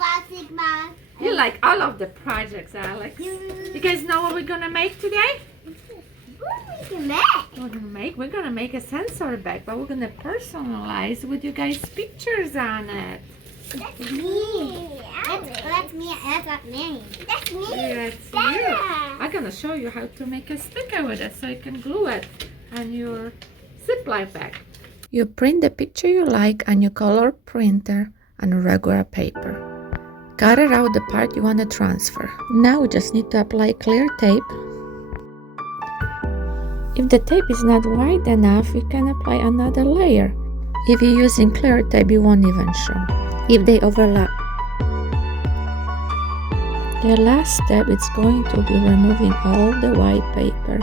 plastic bag. You like all of the projects, Alex. You guys know what we're gonna make today? What are we gonna make? We're gonna make a sensory bag, but we're gonna personalize with you guys pictures on it. That's me. That's me. That's not me. That's me. That's you. I'm gonna show you how to make a sticker with it so you can glue it on your Ziploc bag. You print the picture you like on your color printer on regular paper. Cut it out the part you want to transfer. Now we just need to apply clear tape. If the tape is not wide enough, you can apply another layer. If you're using clear tape, it won't even show if they overlap. The last step is going to be removing all the white paper.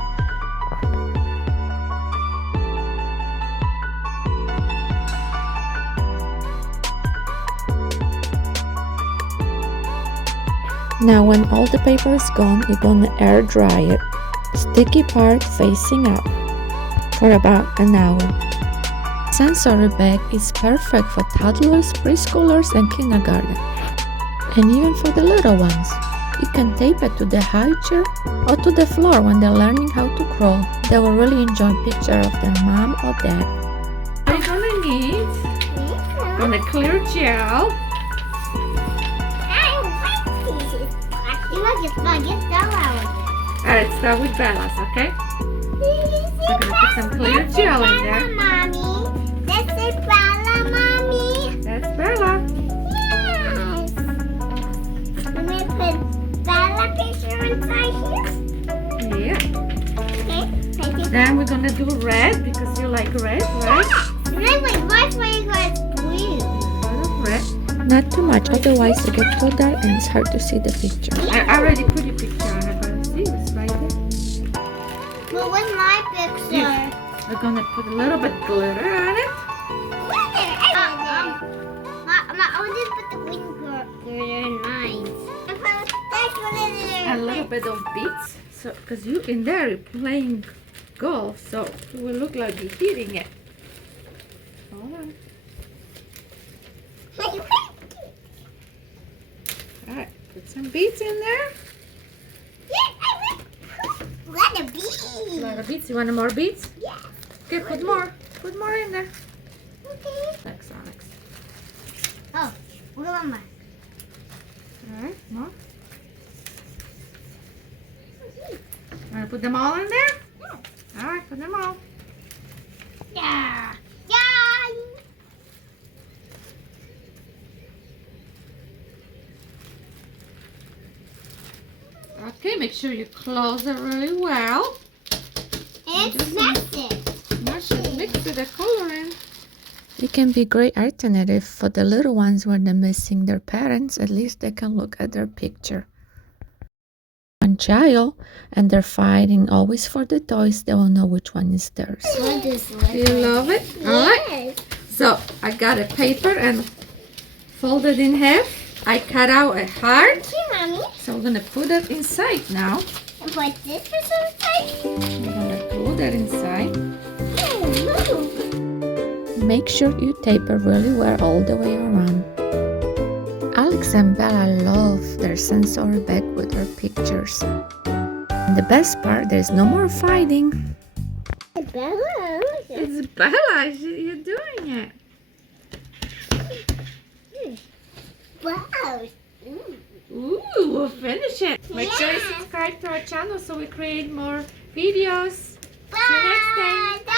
Now when all the paper is gone, you're gonna air dry it, sticky part facing up, for about an hour. Sensory bag is perfect for toddlers, preschoolers, and kindergarten, and even for the little ones. You can tape it to the high chair or to the floor when they're learning how to crawl. They will really enjoy a picture of their mom or dad. What are you gonna need? On a clear gel. Alright, start with Bella's, okay? We're gonna put some clear gel in there. Mommy. That's it, Bella, Mommy. That's Bella. Yes. Let me put Bella picture inside here. Yeah. Okay. Then we're gonna do red because you like red, right? Wait, why you guys blue? Red. Not too much, otherwise you get too dark and it's hard to see the picture. I already put your picture on it, but see, it's right there. Well, what's my picture? Yes. We're gonna put a little bit glitter on it. I want to put the green glitter in mine. A little bit of beads, so because you in there you're playing golf, so it will look like you're hitting it. Hold on. Alright, put some beads in there. A lot of beads. A lot of beads. You want more beads? Yeah. Okay, put more. Put more in there. Okay. Thanks, Alex. Oh, what about mine? Alright, more. Want to put them all in there? Yeah. Alright, put them all. Yeah. Yeah. Okay, make sure you close it really well. It's messy. Mix the color in. It can be a great alternative for the little ones when they're missing their parents. At least they can look at their picture. One child and they're fighting always for the toys. They will know which one is theirs. You love it? Yes. Alright. So I got a paper and folded in half. I cut out a heart. Okay, Mommy. So we're gonna put it inside now. And put this for some time. We're gonna glue that inside. Oh, Make sure you tape it really well all the way around. Alex and Bella love their sensory bag with their pictures. And the best part, there's no more fighting. Bella. It's Bella, you're doing it. Wow. Ooh, we'll finish it. Make sure you subscribe to our channel so we create more videos. See you next time.